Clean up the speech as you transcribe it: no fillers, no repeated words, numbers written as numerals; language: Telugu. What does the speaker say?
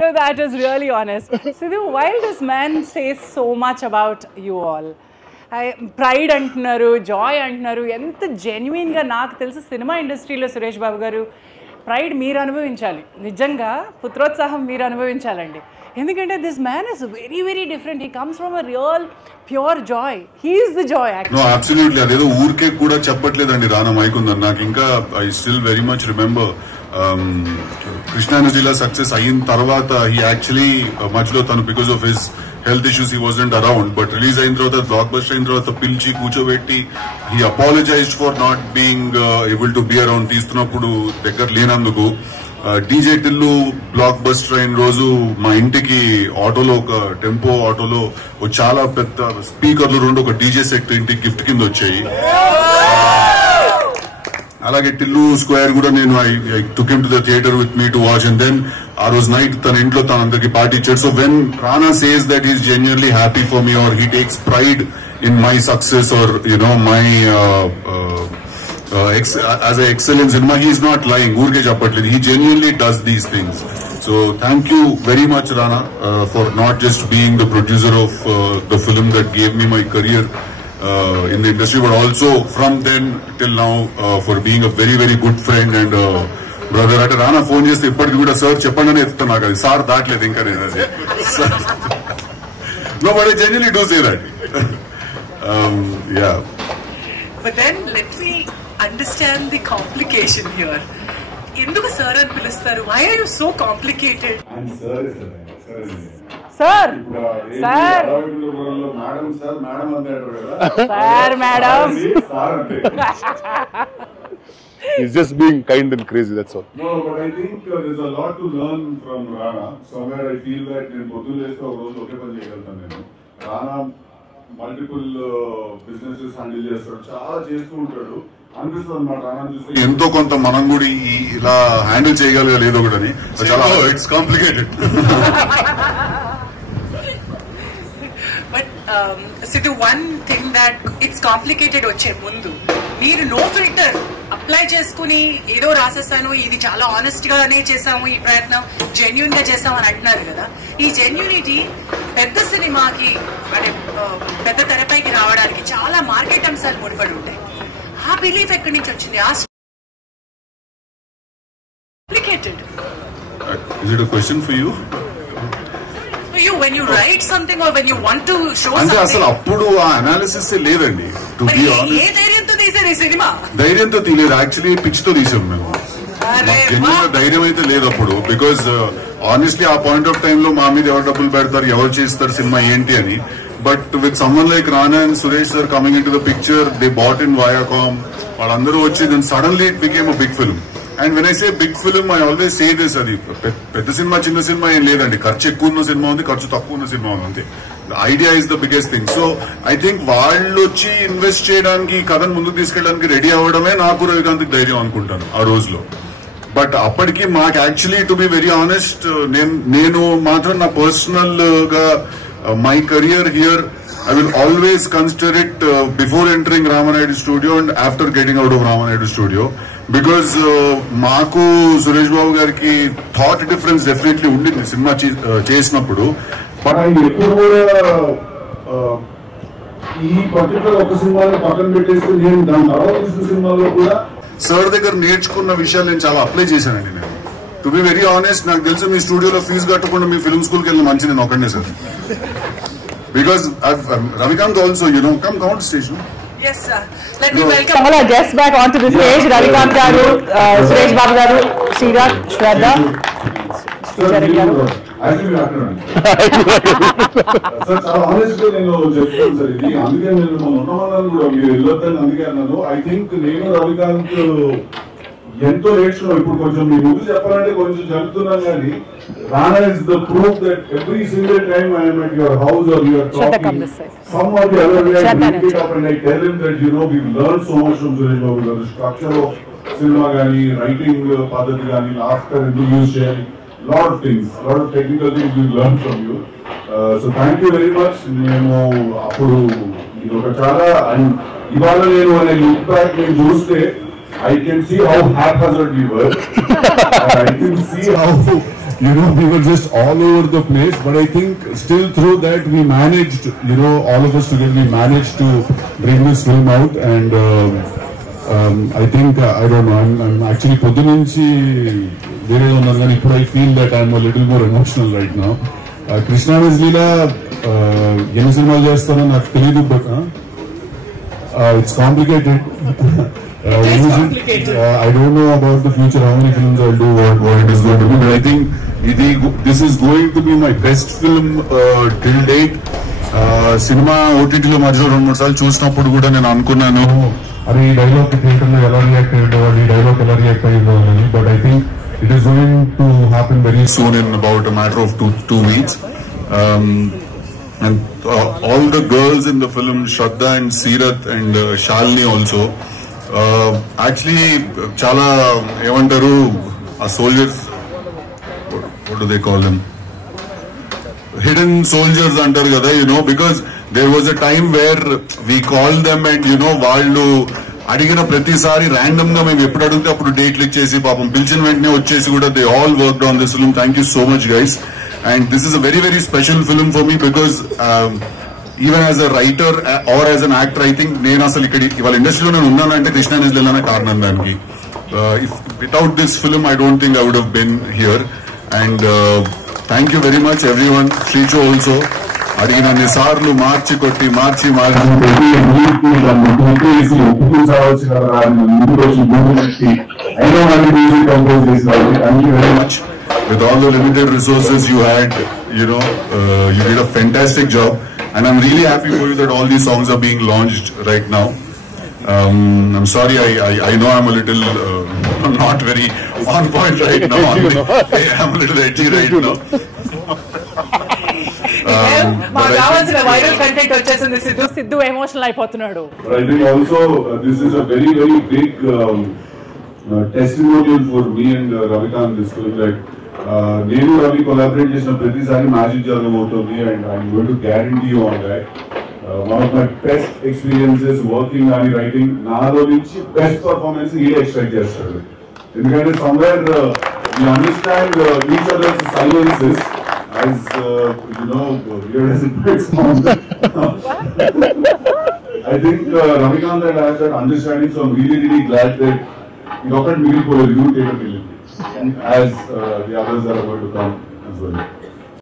No, that is really honest. Sidhu, while this man says so much about you all, pride అంటున్నారు, జాయ్ అంటున్నారు, ఎంత జెన్యున్గా నాకు తెలుసు సినిమా ఇండస్ట్రీలో సురేష్ బాబు గారు ప్రైడ్ మీరు అనుభవించాలి, నిజంగా పుత్రోత్సాహం మీరు అనుభవించాలండి. ఎందుకంటే this man is very very different. He comes from a real pure joy. He is the joy. No absolutely. అదేదో ఊరికే కూడా చెప్పట్లేదండి రానా మైకుందని. నాకు ఇంకా I still very much remember Krishna జిల్లా సక్సెస్ అయిన తర్వాత హీ యాక్చువల్లీ మధ్యలో తను because of his health issues he wasn't around, but release అయిన తర్వాత బ్లాక్బస్టర్ అయిన తర్వాత పిలిచి కూర్చోబెట్టి he apologized for not being able to be around తీస్తున్నప్పుడు దగ్గర లేనందుకు. డీజే టిల్లు బ్లాక్ బస్టర్ అయిన రోజు మా ఇంటికి ఆటోలో ఒక టెంపో ఆటోలో చాలా పెద్ద స్పీకర్లు రెండు ఒక డీజే సెట్ ఇంటికి గిఫ్ట్ కింద వచ్చాయి. అలాగే టిల్లు స్క్వేర్ కూడా నేను I took him to the theatre with me to watch and then ఆ రోజు నైట్ తన ఇంట్లో తన అందరికి పార్టీ ఇచ్చాడు. So when Rana says that is genuinely happy for me or he takes pride in my success or you know my as a excellence cinema, he is not lying. ఊరికే చెప్పట్లేదు, he genuinely does these things. So thank you very much Rana for not just being the producer of the film that gave me my career in the industry, but also from then till now for being a very very good friend and brother. At Rana phone cheste ippadi kuda sir cheppandi ani ettana naku adi sir daatledu inka nenu adi. No, but I genuinely do say that. Yeah, but then let me understand the complication here. Enduku sir ani pilustaru? Why are you so complicated? I'm sorry sir. Sir sir madam sir madam అంటాడు కదా sir madam. He's just being kind and crazy, that's all. No, but I think there's a lot to learn from Rana. Somewhere I feel that నేను పొద్దున్న లేస్తే ఒక రోజు ఒకే పని చేయగలుగుతాను నేను. రానా మల్టిపుల్ బిజినెసెస్ హ్యాండిల్ చేస్తాడు, చాలా చేస్తూ ఉంటాడు. అనిపిస్తుంది అన్నమాట రానా చూస్తే ఎంతో కొంత మనం కూడా ఇలా హ్యాండిల్ చేయగలగా లేదో కూడా అని. చాలా it's complicated. Sidhu, one thing that it's complicated వచ్చే ముందు మీరు నో ఫిల్టర్ అప్లై చేసుకుని ఏదో రాసేస్తాను, ఇది చాలా ఆనెస్ట్ గానే చేసాము, ఈ ప్రయత్నం జెన్యున్ గా చేసాము అని అంటున్నారు కదా. ఈ జెన్యూనిటీ పెద్ద సినిమాకి అంటే పెద్ద తెరపైకి రావడానికి చాలా మార్కెట్ అంశాలు ముడిపడి ఉంటాయి. ఆ బిలీఫ్ ఎక్కడి నుంచి వచ్చింది? ఆ complicated. Is it a question for you? You when you write something or when you want to show అంటే something. అసలు అప్పుడు ఆ అనాలిసిస్ లేదండి. టు బి ఆనెస్ట్, ఏ ధైర్యంతో తీసారు ఈ సినిమా? ధైర్యంతో తీయలేదు, యాక్చువల్లీ పిచ్ తో తీసాం మేము. జెన్యున్ ధైర్యం అయితే లేదు అప్పుడు. బికాజ్ ఆనెస్ట్లీ ఆ పాయింట్ ఆఫ్ టైమ్ లో మా మీద ఎవరు డబ్బులు పెడతారు, ఎవరు చేస్తారు సినిమా ఏంటి అని. But with someone like Rana and Suresh sir coming into the picture, they bought in Viacom, వాళ్ళందరూ వచ్చి then suddenly it became a big film. And when I say big film, I always say this, అది పెద్ద సినిమా చిన్న సినిమా ఏం లేదండి. ఖర్చు ఎక్కువ ఉన్న సినిమా ఉంది, ఖర్చు తక్కువ ఉన్న సినిమా ఉంది, అంతే. Idea is the biggest thing. So I think వాళ్ళు వచ్చి ఇన్వెస్ట్ చేయడానికి, కథను ముందుకు తీసుకెళ్ళడానికి రెడీ అవ్వడమే నాకు రవికాంత్ ధైర్యం అనుకుంటాను ఆ రోజులో. బట్ అప్పటికి మాకు actually to be very honest, నేను మాత్రం నా పర్సనల్ గా my career here I will always consider it before entering Ramanaidu studio and after getting out of Ramanaidu studio, because maaku Suresh Babu gariki thought difference definitely undindi cinema chesinappudu. But I eppudu kuda ee particular oka cinema lo pakkan pettesi nenu dan tarvata cinema lo kuda sir దగ్గర నేర్చుకున్న విషయాలు నేను చాలా అప్లై చేశానండి. నేను టు బి వెరీ ఆనెస్ట్, నాకు తెలుసు మీ స్టూడియోలో ఫీజు కట్టకుండా మీ ఫిల్మ్ స్కూల్కి వెళ్ళిన మంచి నేను ఒకనే sir. Because Ravikant also, you know, come on stage. Yes sir, let me welcome Some of our guests back onto the stage. Ravikant garu, Suresh Babu garu, Sridhar, Shraddha, Sricharan garu. Actually afternoon. Sir, చాలా honest గా నేను చెప్తాను సార్ ఇది. అందుకే నేను ఉన్నవాళ్ళని కూడా మీరు వెళ్ళొద్దని అందుకే అన్నాను. I think నేను రవికాంత్ ఎంతో నేర్చుకున్నాం. ఇప్పుడు కొంచెం మీ ముందు చెప్పాలంటే కొంచెం జరుగుతున్నాం కానీ Rana is the proof that every single time I am at your house or you are talking, some or the other way I pick it up and I tell him that, you know, we've learned so much from Suresh Babu, the structure of cinema gani, writing paddhati gani, laughter, interviews sharing, lot of things, lot of technical things we've learned from you. So thank you very much. Nenu appudu idoka chaala and ivala nenu when I look back and చూస్తే I can see how haphazard we were. I can see how you know, we were just all over the place, but I think still through that we managed, you know, all of us together, we managed to bring this film out, and I think, I don't know, I'm actually పొద్దునుంచి వేరే ఉన్నాను కానీ ఇప్పుడు I feel that I'm a little more emotional right now. Krishna లీలా ఎన్ని సినిమాలు చేస్తానో నాకు తెలియదు, but it's complicated. I don't know about the future, how many films I'll do, what it is going to be, but I think this is going to be my best film till date. Cinema ఓటీటీలో మధ్యలో 2-3 సార్లు చూసినప్పుడు కూడా నేను అనుకున్నాను, అరే ఈ డైలాగ్ థియేటర్లో ఎలా రియాక్ట్ అయ్యేవాళ్ళు, ఈ డైలాగ్ ఎలా రియాక్ట్ అయ్యేవాళ్ళని, but I think it is going to happen very soon, in about a matter of two weeks. And all the girls in the film, Shraddha and Seerath and Shalini also, actually chala evantaru soldiers, what do they call them, hidden soldiers antaru kada, you know, because there was a time where we called them and, you know, వాళ్ళు అడిగిన ప్రతిసారి ర్యాండమ్ గా మేము ఎప్పుడు అడిగితే అప్పుడు డేట్లు ఇచ్చేసి పాపం పిలిచిన వెంటనే వచ్చేసి కూడా they all worked on this film. Thank you so much guys, and this is a very very special film for me, because even as a writer or as an actor I think నేను అసలు ఇక్కడ ఇవాళ ఇండస్ట్రీలో నేను ఉన్నానంటే కృష్ణ నిజ్లనే కారణం దానికి. Without this film I don't think I would have been here, and thank you very much everyone. Srichu also అడిగినన్ని సార్లు మార్చి కొట్టి మార్చి with all the limited resources you had, you know, you did a fantastic job, and I'm really happy for you that all these songs are being launched right now. I'm sorry, I know I'm a little not very on point right now. I'm a little edgy right now. మాకు కావాల్సిన వైరల్ కంటెంట్ వచ్చేసింది. సిద్ధు ఎమోషనల్ అయిపోతున్నాడు. I think also this is a very very big testimonial for me and Ravikant this film, that నేను రవి కొలాబరేట్ చేసిన ప్రతిసారి మ్యాజిక్ జరగబోతుంది, and I'm going to guarantee you on that. One of my best experiences working అని రైటింగ్, నాలో నుంచి బెస్ట్ పర్ఫార్మెన్స్ ఈ ఎక్స్పెక్ట్ చేస్తాడు, ఎందుకంటే somewhere we understand each others silences. As you know, weird as it might sound, I think Ravikant and I have that understanding, so I'm really really glad that you got that meaningful, you take a million, as the others are about to come as well.